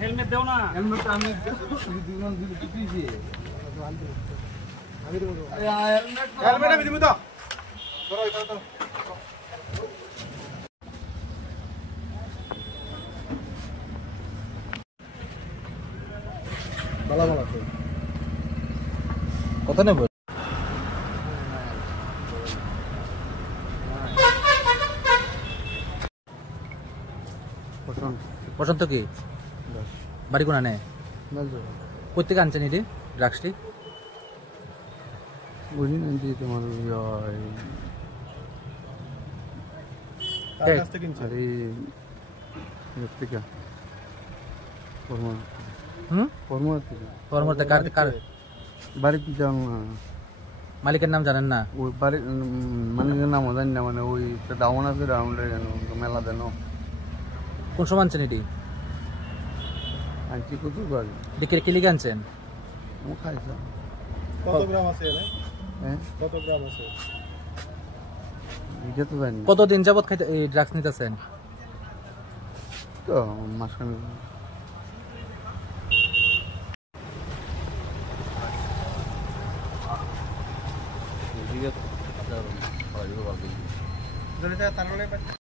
Helmet দেও না, helmet আমি দিব তো। কত নেব? পছন্দ কি বাড়ি কোনা নে কোথেকে আনছেন এটি ড্রাগসটি? বুঝি না যে তোমার বাড়িতে যাও না, মালিকের নাম জানেন না? ওই বাড়ির মালিকের নামও জানি না, মানে ওই ডাউন আছে, ডাউনটা যেন মেলা দেন। কোন সময় আনছেন এটি? আনছি কত বাড়ি ডিকের কিলিকে আনছেন? খাইছা কত গ্রাম আছে? হ্যাঁ কত গ্রাম আছে এটা তো জানি। কতদিন যাবত খাইতে এই ড্রাগস নিতেছেন? তো মাঝখানে তার